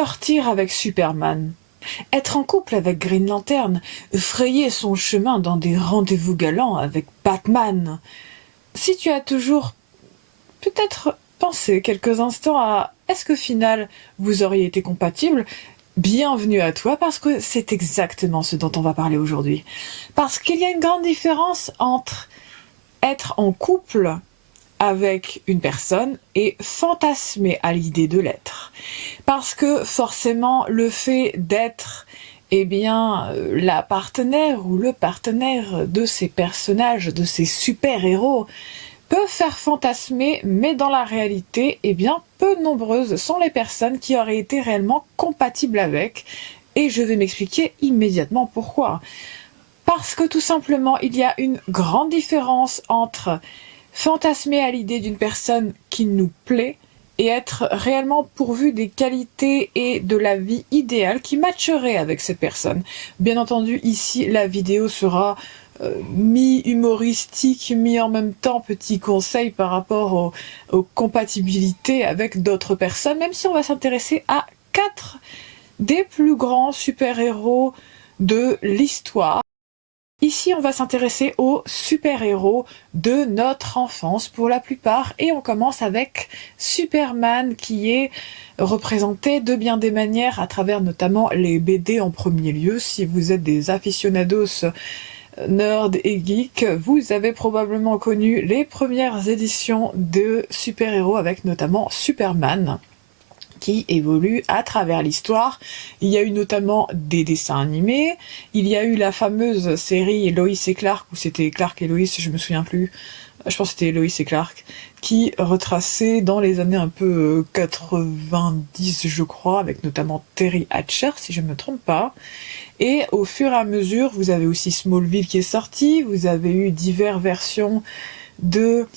Sortir avec Superman, être en couple avec Green Lantern, frayer son chemin dans des rendez-vous galants avec Batman. Si tu as toujours peut-être pensé quelques instants à est-ce qu'au final vous auriez été compatibles, bienvenue à toi parce que c'est exactement ce dont on va parler aujourd'hui. Parce qu'il y a une grande différence entre être en couple avec une personne et fantasmer à l'idée de l'être. Parce que forcément, le fait d'être la partenaire ou le partenaire de ces personnages, de ces super-héros, peut faire fantasmer, mais dans la réalité, peu nombreuses sont les personnes qui auraient été réellement compatibles avec, et je vais m'expliquer immédiatement pourquoi. Parce que tout simplement, il y a une grande différence entre fantasmer à l'idée d'une personne qui nous plaît et être réellement pourvu des qualités et de la vie idéale qui matcherait avec cette personne. Bien entendu, ici, la vidéo sera mi-humoristique, mi en même temps petit conseil par rapport aux compatibilités avec d'autres personnes, même si on va s'intéresser à 4 des plus grands super-héros de l'histoire. Ici, on va s'intéresser aux super-héros de notre enfance pour la plupart, et on commence avec Superman qui est représenté de bien des manières à travers notamment les BD en premier lieu. Si vous êtes des aficionados nerds et geeks, vous avez probablement connu les premières éditions de super-héros avec notamment Superman qui évolue à travers l'histoire. Il y a eu notamment des dessins animés, il y a eu la fameuse série Lois et Clark, où c'était Clark et Lois, je me souviens plus, je pense que c'était Lois et Clark, qui retraçait dans les années un peu 90 je crois, avec notamment Terry Hatcher si je ne me trompe pas. Et au fur et à mesure, vous avez aussi Smallville qui est sorti, vous avez eu diverses versions de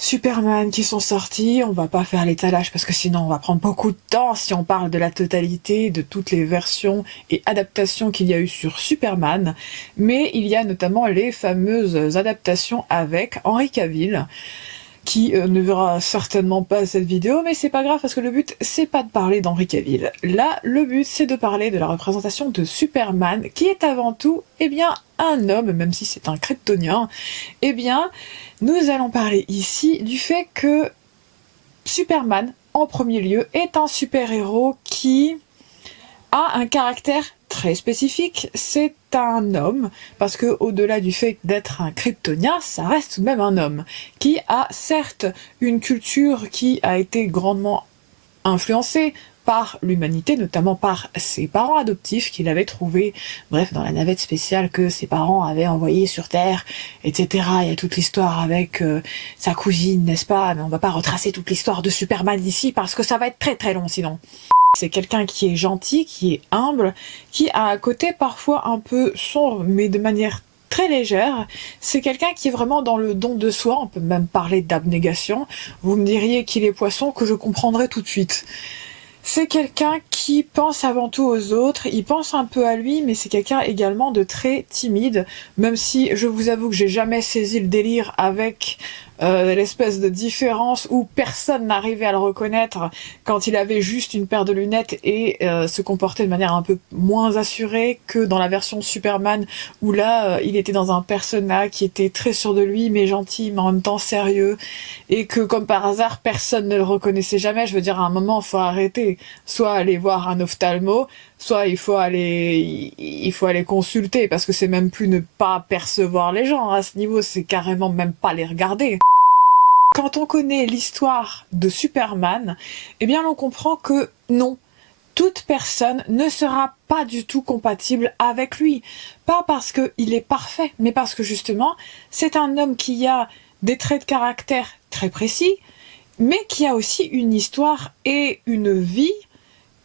Superman qui sont sortis. On va pas faire l'étalage parce que sinon on va prendre beaucoup de temps si on parle de la totalité, de toutes les versions et adaptations qu'il y a eu sur Superman. Mais il y a notamment les fameuses adaptations avec Henry Cavill, qui ne verra certainement pas cette vidéo, mais c'est pas grave parce que le but c'est pas de parler d'Henry Cavill. Là, le but c'est de parler de la représentation de Superman, qui est avant tout, un homme, même si c'est un kryptonien. Nous allons parler ici du fait que Superman, en premier lieu, est un super-héros qui a un caractère très spécifique. C'est un homme, parce que au-delà du fait d'être un kryptonien, ça reste tout de même un homme, qui a certes une culture qui a été grandement influencée par l'humanité, notamment par ses parents adoptifs qu'il avait trouvés, bref, dans la navette spéciale que ses parents avaient envoyée sur Terre, etc. Il y a toute l'histoire avec sa cousine, n'est-ce pas? Mais on va pas retracer toute l'histoire de Superman ici, parce que ça va être très très long sinon. C'est quelqu'un qui est gentil, qui est humble, qui a un côté parfois un peu sombre, mais de manière très légère. C'est quelqu'un qui est vraiment dans le don de soi, on peut même parler d'abnégation. Vous me diriez qu'il est poisson, que je comprendrai tout de suite. C'est quelqu'un qui pense avant tout aux autres, il pense un peu à lui, mais c'est quelqu'un également de très timide, même si je vous avoue que j'ai jamais saisi le délire avec l'espèce de différence où personne n'arrivait à le reconnaître quand il avait juste une paire de lunettes et se comportait de manière un peu moins assurée que dans la version Superman, où là il était dans un persona qui était très sûr de lui, mais gentil, mais en même temps sérieux, et que comme par hasard personne ne le reconnaissait jamais. Je veux dire, à un moment il faut arrêter, soit aller voir un ophtalmo, soit il faut aller consulter, parce que c'est même plus ne pas percevoir les gens à ce niveau, c'est carrément même pas les regarder. Quand on connaît l'histoire de Superman, on comprend que non, toute personne ne sera pas du tout compatible avec lui. Pas parce qu'il est parfait, mais parce que justement, c'est un homme qui a des traits de caractère très précis, mais qui a aussi une histoire et une vie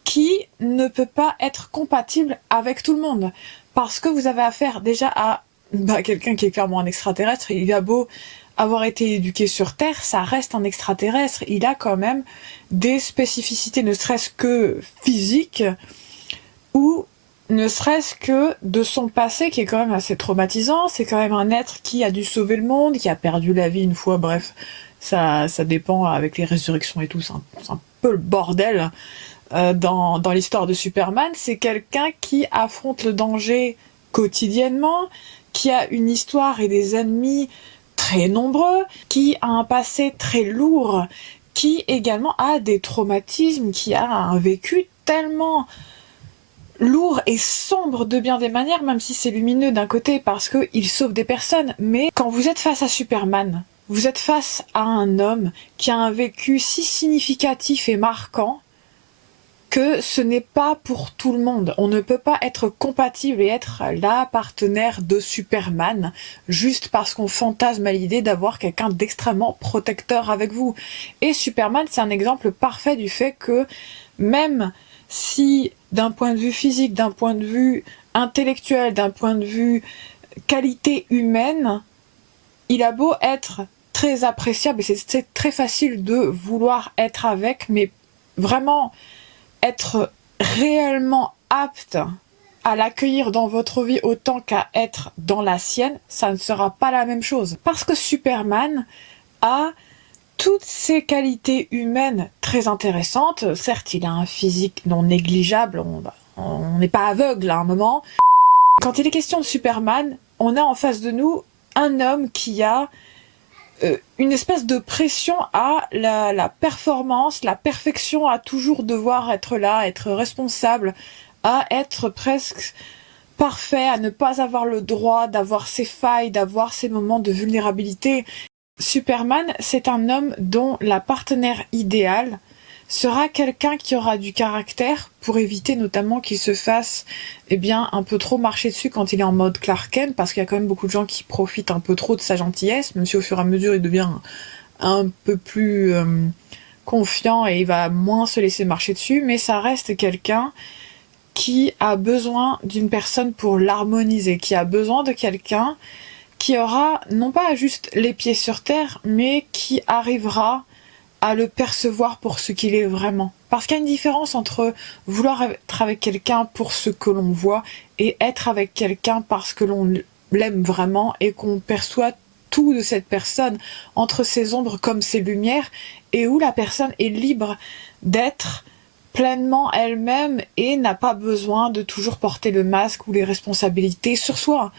qui ne peut pas être compatible avec tout le monde. Parce que vous avez affaire déjà à quelqu'un qui est clairement un extraterrestre. Il a beau avoir été éduqué sur Terre, ça reste un extraterrestre. Il a quand même des spécificités, ne serait-ce que physiques, ou ne serait-ce que de son passé qui est quand même assez traumatisant. C'est quand même un être qui a dû sauver le monde, qui a perdu la vie une fois, bref, ça dépend avec les résurrections et tout, c'est un peu le bordel. dans l'histoire de Superman, c'est quelqu'un qui affronte le danger quotidiennement, qui a une histoire et des ennemis très nombreux, qui a un passé très lourd, qui également a des traumatismes, qui a un vécu tellement lourd et sombre de bien des manières, même si c'est lumineux d'un côté parce qu'il sauve des personnes. Mais quand vous êtes face à Superman, vous êtes face à un homme qui a un vécu si significatif et marquant que ce n'est pas pour tout le monde. On ne peut pas être compatible et être la partenaire de Superman juste parce qu'on fantasme à l'idée d'avoir quelqu'un d'extrêmement protecteur avec vous. Et Superman, c'est un exemple parfait du fait que même si d'un point de vue physique, d'un point de vue intellectuel, d'un point de vue qualité humaine, il a beau être très appréciable et c'est très facile de vouloir être avec, mais vraiment être réellement apte à l'accueillir dans votre vie autant qu'à être dans la sienne, ça ne sera pas la même chose. Parce que Superman a toutes ces qualités humaines très intéressantes. Certes, il a un physique non négligeable, on n'est pas aveugle à un moment. Quand il est question de Superman, on a en face de nous un homme qui a une espèce de pression à la performance, la perfection, à toujours devoir être là, être responsable, à être presque parfait, à ne pas avoir le droit d'avoir ses failles, d'avoir ses moments de vulnérabilité. Superman, c'est un homme dont la partenaire idéale sera quelqu'un qui aura du caractère pour éviter notamment qu'il se fasse un peu trop marcher dessus quand il est en mode Clark Kent, parce qu'il y a quand même beaucoup de gens qui profitent un peu trop de sa gentillesse, même si au fur et à mesure il devient un peu plus confiant et il va moins se laisser marcher dessus, mais ça reste quelqu'un qui a besoin d'une personne pour l'harmoniser, qui a besoin de quelqu'un qui aura non pas juste les pieds sur terre, mais qui arrivera à le percevoir pour ce qu'il est vraiment. Parce qu'il y a une différence entre vouloir être avec quelqu'un pour ce que l'on voit et être avec quelqu'un parce que l'on l'aime vraiment et qu'on perçoit tout de cette personne, entre ses ombres comme ses lumières, et où la personne est libre d'être pleinement elle-même et n'a pas besoin de toujours porter le masque ou les responsabilités sur soi.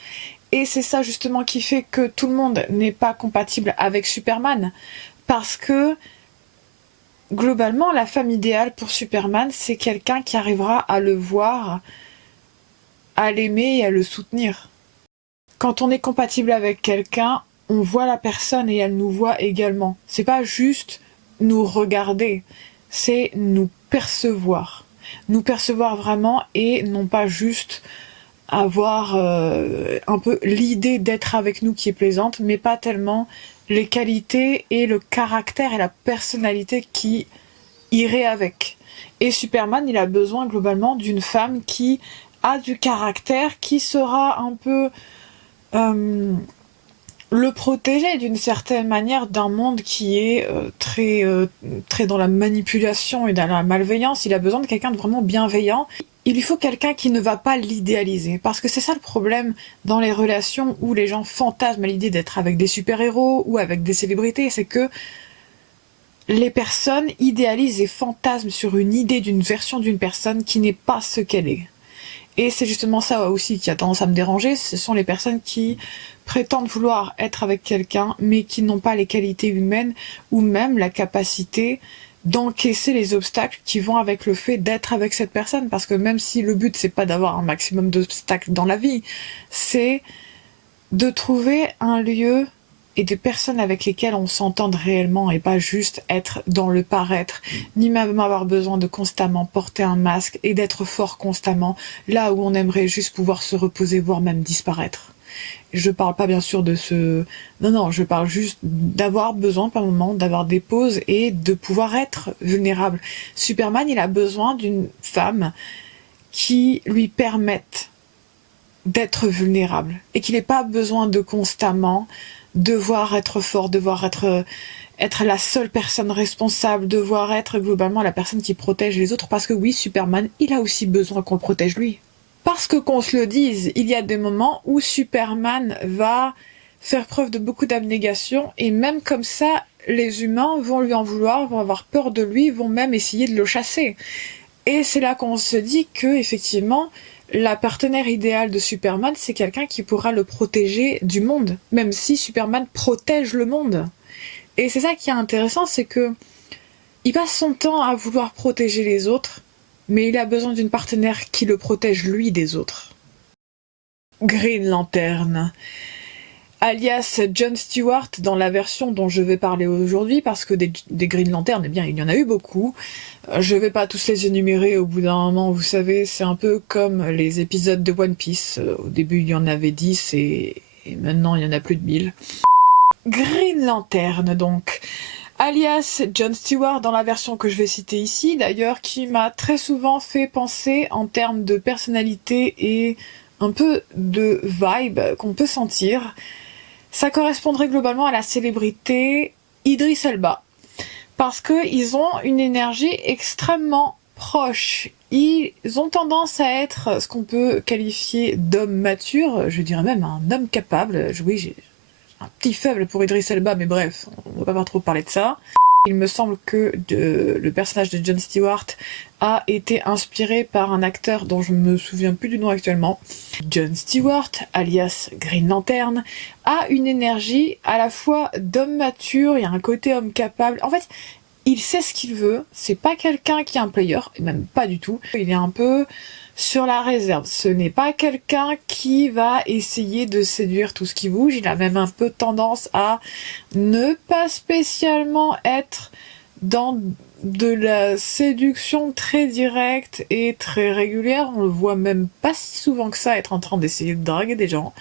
Et c'est ça justement qui fait que tout le monde n'est pas compatible avec Superman, parce que globalement, la femme idéale pour Superman, c'est quelqu'un qui arrivera à le voir, à l'aimer et à le soutenir. Quand on est compatible avec quelqu'un, on voit la personne et elle nous voit également. C'est pas juste nous regarder, c'est nous percevoir. Nous percevoir vraiment et non pas juste avoir un peu l'idée d'être avec nous qui est plaisante, mais pas tellement les qualités et le caractère et la personnalité qui iraient avec. Et Superman, il a besoin globalement d'une femme qui a du caractère, qui sera un peu le protéger d'une certaine manière d'un monde qui est très dans la manipulation et dans la malveillance. Il a besoin de quelqu'un de vraiment bienveillant. Il lui faut quelqu'un qui ne va pas l'idéaliser, parce que c'est ça le problème dans les relations où les gens fantasment à l'idée d'être avec des super-héros ou avec des célébrités, c'est que les personnes idéalisent et fantasment sur une idée d'une version d'une personne qui n'est pas ce qu'elle est. Et c'est justement ça aussi qui a tendance à me déranger, ce sont les personnes qui prétendent vouloir être avec quelqu'un, mais qui n'ont pas les qualités humaines ou même la capacité d'encaisser les obstacles qui vont avec le fait d'être avec cette personne. Parce que même si le but c'est pas d'avoir un maximum d'obstacles dans la vie, c'est de trouver un lieu et des personnes avec lesquelles on s'entende réellement et pas juste être dans le paraître, ni même avoir besoin de constamment porter un masque et d'être fort constamment, là où on aimerait juste pouvoir se reposer, voire même disparaître. Je parle pas bien sûr de ce... Non, je parle juste d'avoir besoin par moment, d'avoir des pauses et de pouvoir être vulnérable. Superman, il a besoin d'une femme qui lui permette d'être vulnérable et qu'il n'ait pas besoin de constamment devoir être fort, devoir être la seule personne responsable, devoir être globalement la personne qui protège les autres, parce que oui, Superman, il a aussi besoin qu'on le protège lui. Parce que qu'on se le dise, il y a des moments où Superman va faire preuve de beaucoup d'abnégation, et même comme ça, les humains vont lui en vouloir, vont avoir peur de lui, vont même essayer de le chasser. Et c'est là qu'on se dit que, effectivement, la partenaire idéale de Superman, c'est quelqu'un qui pourra le protéger du monde, même si Superman protège le monde. Et c'est ça qui est intéressant, c'est que il passe son temps à vouloir protéger les autres, mais il a besoin d'une partenaire qui le protège lui des autres. Green Lantern, alias John Stewart dans la version dont je vais parler aujourd'hui, parce que des Green Lantern, eh bien, il y en a eu beaucoup. Je vais pas tous les énumérer, au bout d'un moment, vous savez, c'est un peu comme les épisodes de One Piece. Au début, il y en avait 10 et maintenant, il y en a plus de 1000. Green Lantern, donc, alias John Stewart dans la version que je vais citer ici, d'ailleurs, qui m'a très souvent fait penser en termes de personnalité et un peu de vibe qu'on peut sentir. Ça correspondrait globalement à la célébrité Idris Elba, parce qu'ils ont une énergie extrêmement proche. Ils ont tendance à être ce qu'on peut qualifier d'homme mature, je dirais même un homme capable. Oui, j'ai un petit faible pour Idris Elba, mais bref, on va pas trop parler de ça. Il me semble que le personnage de John Stewart a été inspiré par un acteur dont je me souviens plus du nom actuellement. John Stewart, alias Green Lantern, a une énergie à la fois d'homme mature, il y a un côté homme capable. En fait, il sait ce qu'il veut, c'est pas quelqu'un qui est un player, et même pas du tout. Il est un peu sur la réserve. Ce n'est pas quelqu'un qui va essayer de séduire tout ce qui bouge. Il a même un peu tendance à ne pas spécialement être dans de la séduction très directe et très régulière. On le voit même pas si souvent que ça être en train d'essayer de draguer des gens.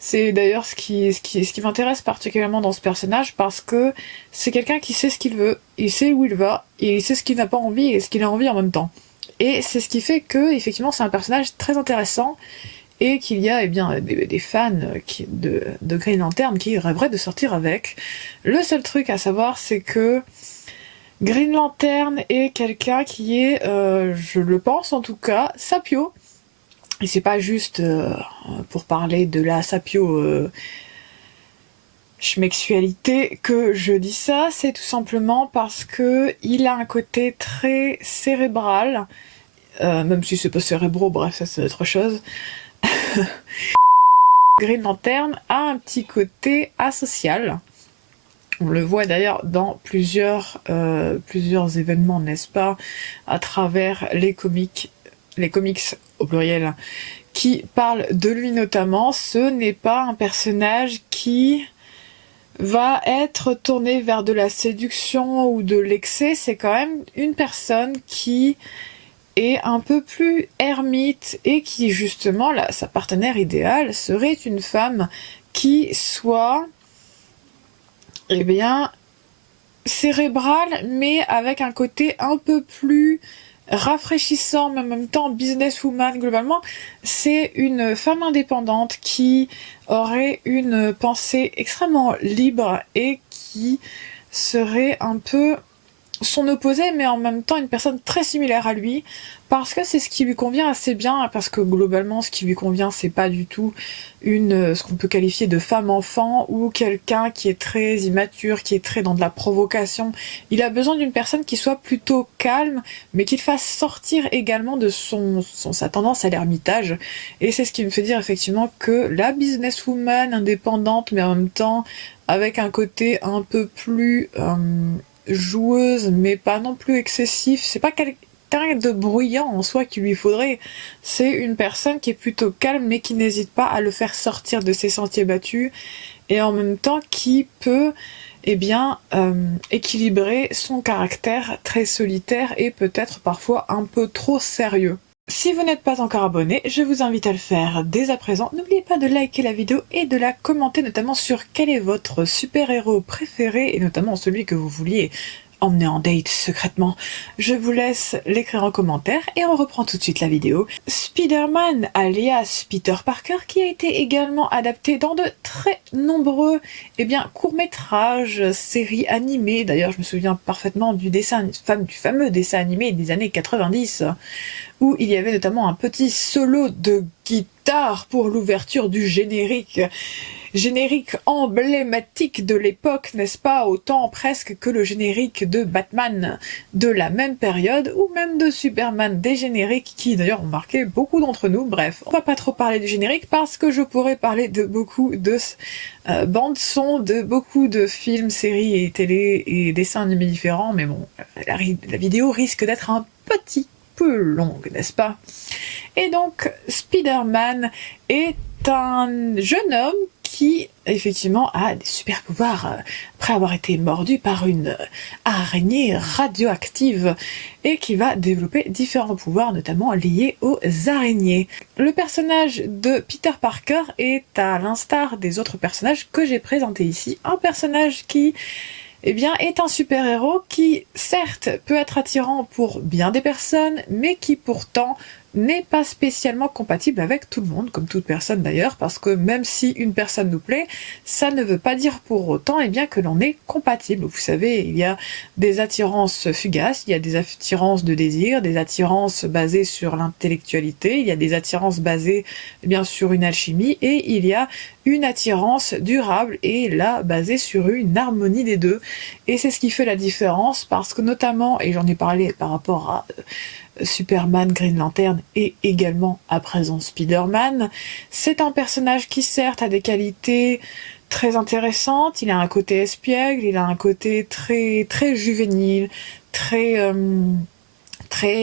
C'est d'ailleurs ce qui m'intéresse particulièrement dans ce personnage, parce que c'est quelqu'un qui sait ce qu'il veut, il sait où il va, et il sait ce qu'il n'a pas envie et ce qu'il a envie en même temps. Et c'est ce qui fait que, effectivement, c'est un personnage très intéressant et qu'il y a des fans de Green Lantern qui rêveraient de sortir avec. Le seul truc à savoir, c'est que Green Lantern est quelqu'un qui est, je le pense en tout cas, sapio. Et c'est pas juste pour parler de la sapio schmexualité que je dis ça, c'est tout simplement parce que il a un côté très cérébral, même si c'est pas cérébro, bref, ça c'est autre chose. Green Lantern a un petit côté asocial. On le voit d'ailleurs dans plusieurs événements, n'est-ce pas, à travers les comics au pluriel, qui parlent de lui notamment. Ce n'est pas un personnage qui va être tourné vers de la séduction ou de l'excès, c'est quand même une personne qui est un peu plus ermite et qui, justement, là, sa partenaire idéale serait une femme qui soit, eh bien, cérébrale, mais avec un côté un peu plus rafraîchissant, mais en même temps businesswoman globalement. C'est une femme indépendante qui aurait une pensée extrêmement libre et qui serait un peu son opposé, mais en même temps une personne très similaire à lui, parce que c'est ce qui lui convient assez bien, parce que globalement ce qui lui convient, c'est pas du tout ce qu'on peut qualifier de femme-enfant, ou quelqu'un qui est très immature, qui est très dans de la provocation. Il a besoin d'une personne qui soit plutôt calme, mais qui le fasse sortir également de sa tendance à l'ermitage, et c'est ce qui me fait dire effectivement que la businesswoman indépendante, mais en même temps avec un côté un peu plus joueuse, mais pas non plus excessif. C'est pas quelqu'un de bruyant en soi qu'il lui faudrait. C'est une personne qui est plutôt calme, mais qui n'hésite pas à le faire sortir de ses sentiers battus, et en même temps qui peut, équilibrer son caractère très solitaire et peut-être parfois un peu trop sérieux. Si vous n'êtes pas encore abonné, je vous invite à le faire dès à présent. N'oubliez pas de liker la vidéo et de la commenter, notamment sur quel est votre super-héros préféré, et notamment celui que vous vouliez emmener en date secrètement. Je vous laisse l'écrire en commentaire et on reprend tout de suite la vidéo. Spider-Man, alias Peter Parker, qui a été également adapté dans de très nombreux courts-métrages, séries animées. D'ailleurs, je me souviens parfaitement du fameux dessin animé des années 90, où il y avait notamment un petit solo de guitare pour l'ouverture du générique. générique emblématique de l'époque, n'est-ce pas, autant presque que le générique de Batman de la même période, ou même de Superman, des génériques qui d'ailleurs ont marqué beaucoup d'entre nous. Bref, on va pas trop parler du générique parce que je pourrais parler de beaucoup de bandes son, de beaucoup de films, séries et télé et dessins animés différents, mais bon, la vidéo risque d'être un petit peu longue, n'est-ce pas? Et donc, Spider-Man est un jeune homme qui, effectivement, a des super pouvoirs après avoir été mordu par une araignée radioactive et qui va développer différents pouvoirs, notamment liés aux araignées. Le personnage de Peter Parker est, à l'instar des autres personnages que j'ai présentés ici, un personnage qui est un super-héros qui, certes, peut être attirant pour bien des personnes, mais qui pourtant n'est pas spécialement compatible avec tout le monde, comme toute personne d'ailleurs, parce que même si une personne nous plaît, ça ne veut pas dire pour autant que l'on est compatible. Vous savez, il y a des attirances fugaces, il y a des attirances de désir, des attirances basées sur l'intellectualité, il y a des attirances basées sur une alchimie, et il y a une attirance durable et là basée sur une harmonie des deux. Et c'est ce qui fait la différence, parce que notamment, et j'en ai parlé par rapport à Superman, Green Lantern et également à présent Spider-Man, c'est un personnage qui certes a des qualités très intéressantes, il a un côté espiègle, il a un côté très, très juvénile, très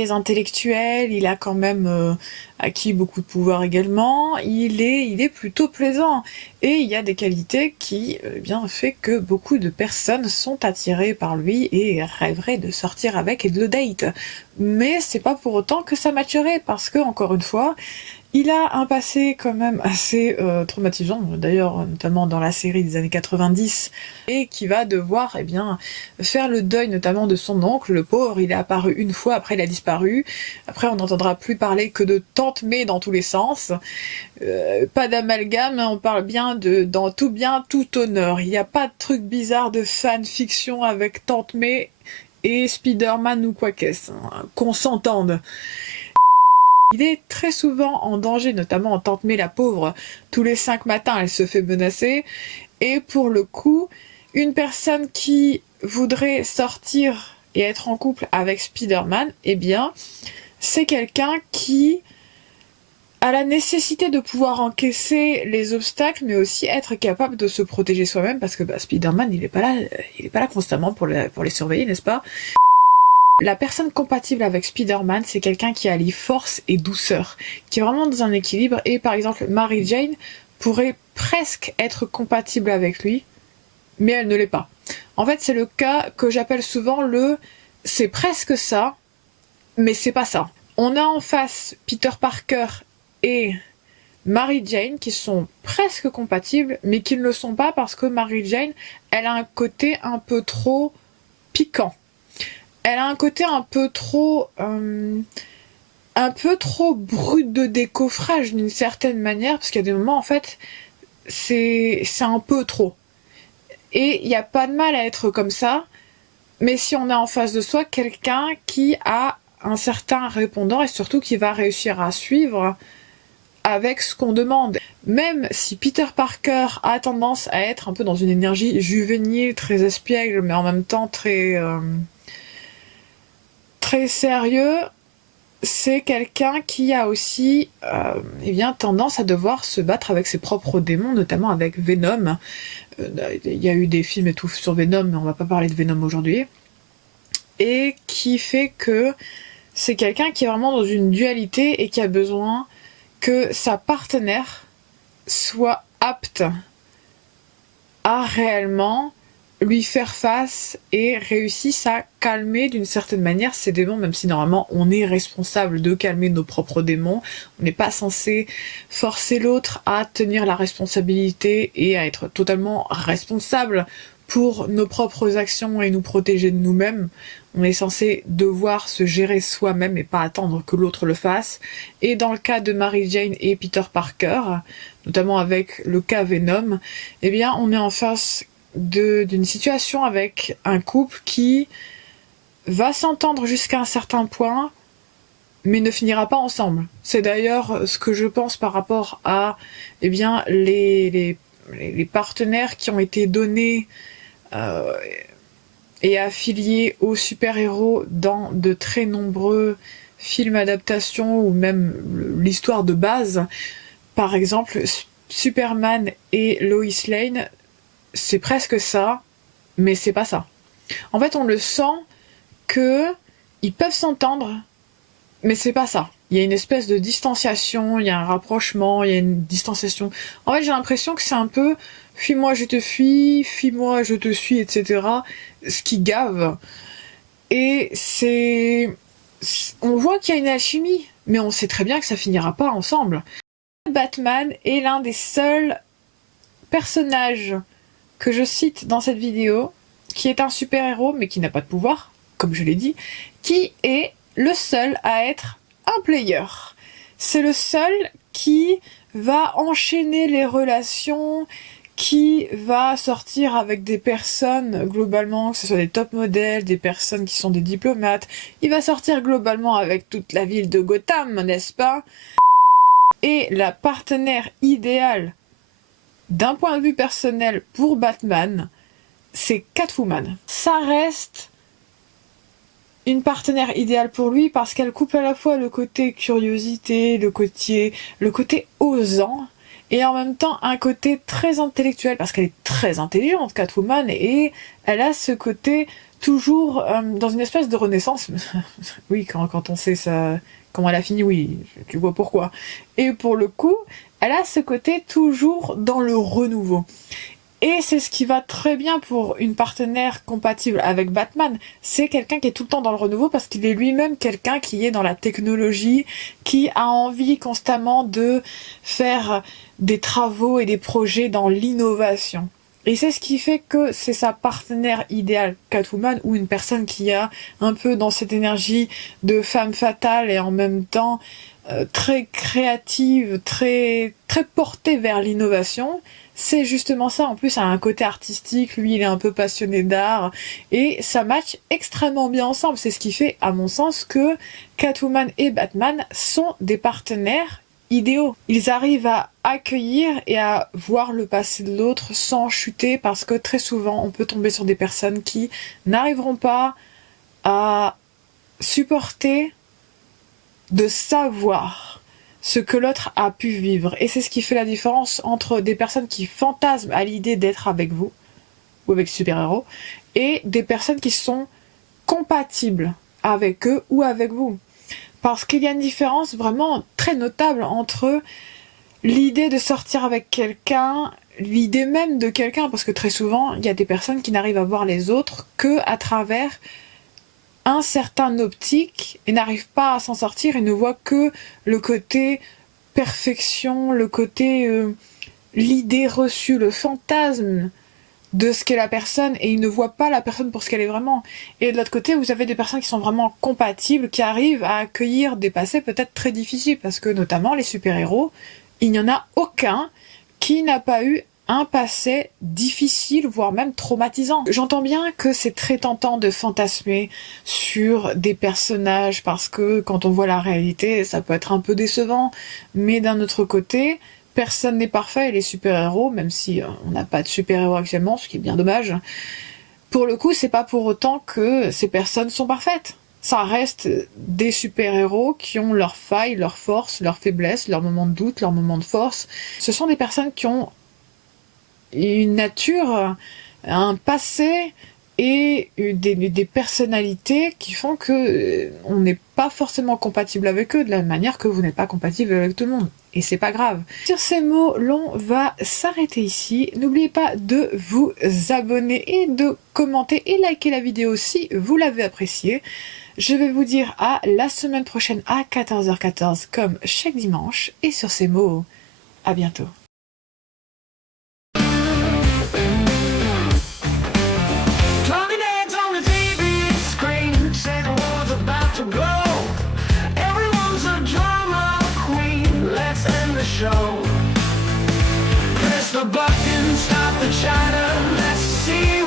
intellectuel, il a quand même acquis beaucoup de pouvoir également, il est plutôt plaisant, et il y a des qualités qui fait que beaucoup de personnes sont attirées par lui et rêveraient de sortir avec et de le date. Mais c'est pas pour autant que ça matcherait, parce que, encore une fois, il a un passé quand même assez traumatisant, d'ailleurs notamment dans la série des années 90, et qui va devoir faire le deuil notamment de son oncle. Le pauvre, il est apparu une fois, après il a disparu, après on n'entendra plus parler que de Tante May dans tous les sens. Pas d'amalgame, on parle bien de dans tout bien, tout honneur. Il n'y a pas de truc bizarre de fanfiction avec Tante May et Spider-Man ou quoi qu'est-ce, hein, qu'on s'entende. Il est très souvent en danger, notamment en Tante May la pauvre. Tous les 5 matins, elle se fait menacer. Et pour le coup, une personne qui voudrait sortir et être en couple avec Spider-Man, c'est quelqu'un qui a la nécessité de pouvoir encaisser les obstacles, mais aussi être capable de se protéger soi-même, parce que Spider-Man, il est pas là constamment pour les surveiller, n'est-ce pas? La personne compatible avec Spider-Man, c'est quelqu'un qui allie force et douceur, qui est vraiment dans un équilibre, et par exemple, Mary Jane pourrait presque être compatible avec lui, mais elle ne l'est pas. En fait, c'est le cas que j'appelle souvent c'est presque ça, mais c'est pas ça. On a en face Peter Parker et Mary Jane qui sont presque compatibles, mais qui ne le sont pas parce que Mary Jane, elle a un côté un peu trop piquant. Elle a un côté un peu trop brut de décoffrage d'une certaine manière, parce qu'il y a des moments en fait c'est un peu trop. Et il n'y a pas de mal à être comme ça, mais si on a en face de soi quelqu'un qui a un certain répondant et surtout qui va réussir à suivre avec ce qu'on demande. Même si Peter Parker a tendance à être un peu dans une énergie juvénile, très espiègle, mais en même temps très sérieux, c'est quelqu'un qui a aussi tendance à devoir se battre avec ses propres démons, notamment avec Venom. Il y a eu des films et tout sur Venom, mais on va pas parler de Venom aujourd'hui. Et qui fait que c'est quelqu'un qui est vraiment dans une dualité et qui a besoin que sa partenaire soit apte à réellement lui faire face et réussisse à calmer d'une certaine manière ses démons, même si normalement on est responsable de calmer nos propres démons. On n'est pas censé forcer l'autre à tenir la responsabilité et à être totalement responsable pour nos propres actions et nous protéger de nous-mêmes. On est censé devoir se gérer soi-même et pas attendre que l'autre le fasse. Et dans le cas de Mary Jane et Peter Parker, notamment avec le cas Venom, on est en face d'une situation avec un couple qui va s'entendre jusqu'à un certain point, mais ne finira pas ensemble. C'est d'ailleurs ce que je pense par rapport à les les partenaires qui ont été donnés et affiliés aux super-héros dans de très nombreux films adaptations ou même l'histoire de base. Par exemple, Superman et Lois Lane, c'est presque ça, mais c'est pas ça. En fait, on le sent que ils peuvent s'entendre, mais c'est pas ça. Il y a une espèce de distanciation, il y a un rapprochement, il y a une distanciation. En fait, j'ai l'impression que c'est un peu fuis-moi, je te fuis, fuis-moi, je te suis, etc. Ce qui gave. Et c'est... On voit qu'il y a une alchimie, mais on sait très bien que ça finira pas ensemble. Batman est l'un des seuls personnages que je cite dans cette vidéo, qui est un super-héros, mais qui n'a pas de pouvoir, comme je l'ai dit, qui est le seul à être un player. C'est le seul qui va enchaîner les relations, qui va sortir avec des personnes, globalement, que ce soit des top modèles, des personnes qui sont des diplomates. Il va sortir globalement avec toute la ville de Gotham, n'est-ce pas? Et la partenaire idéale, d'un point de vue personnel, pour Batman, c'est Catwoman. Ça reste une partenaire idéale pour lui parce qu'elle coupe à la fois le côté curiosité, le côté osant, et en même temps un côté très intellectuel, parce qu'elle est très intelligente, Catwoman, et elle a ce côté toujours dans une espèce de renaissance. Oui, quand on sait ça, comment elle a fini, oui, tu vois pourquoi. Et pour le coup, elle a ce côté toujours dans le renouveau. Et c'est ce qui va très bien pour une partenaire compatible avec Batman. C'est quelqu'un qui est tout le temps dans le renouveau parce qu'il est lui-même quelqu'un qui est dans la technologie, qui a envie constamment de faire des travaux et des projets dans l'innovation. Et c'est ce qui fait que c'est sa partenaire idéale, Catwoman, ou une personne qui a un peu dans cette énergie de femme fatale et en même temps très créative, très portée vers l'innovation. C'est justement ça, en plus, elle a un côté artistique, lui il est un peu passionné d'art, et ça match extrêmement bien ensemble. C'est ce qui fait, à mon sens, que Catwoman et Batman sont des partenaires idéaux. Ils arrivent à accueillir et à voir le passé de l'autre sans chuter, parce que très souvent on peut tomber sur des personnes qui n'arriveront pas à supporter de savoir ce que l'autre a pu vivre. Et c'est ce qui fait la différence entre des personnes qui fantasment à l'idée d'être avec vous, ou avec super-héros, et des personnes qui sont compatibles avec eux ou avec vous. Parce qu'il y a une différence vraiment très notable entre l'idée de sortir avec quelqu'un, l'idée même de quelqu'un, parce que très souvent, il y a des personnes qui n'arrivent à voir les autres que à travers un certain optique et n'arrivent pas à s'en sortir et ne voient que le côté perfection, le côté l'idée reçue, le fantasme de ce qu'est la personne, et ils ne voient pas la personne pour ce qu'elle est vraiment. Et de l'autre côté, vous avez des personnes qui sont vraiment compatibles, qui arrivent à accueillir des passés peut-être très difficiles, parce que notamment les super-héros, il n'y en a aucun qui n'a pas eu un passé difficile, voire même traumatisant. J'entends bien que c'est très tentant de fantasmer sur des personnages parce que quand on voit la réalité, ça peut être un peu décevant, mais d'un autre côté, personne n'est parfait et les super-héros, même si on n'a pas de super-héros actuellement, ce qui est bien dommage, pour le coup, c'est pas pour autant que ces personnes sont parfaites. Ça reste des super-héros qui ont leurs failles, leurs forces, leurs faiblesses, leurs moments de doute, leurs moments de force. Ce sont des personnes qui ont une nature, un passé et des personnalités qui font que on n'est pas forcément compatible avec eux, de la même manière que vous n'êtes pas compatible avec tout le monde. Et c'est pas grave. Sur ces mots, l'on va s'arrêter ici. N'oubliez pas de vous abonner et de commenter et liker la vidéo si vous l'avez appréciée. Je vais vous dire à la semaine prochaine à 14h14 comme chaque dimanche. Et sur ces mots, à bientôt. Show. Press the button, stop the chatter, let's see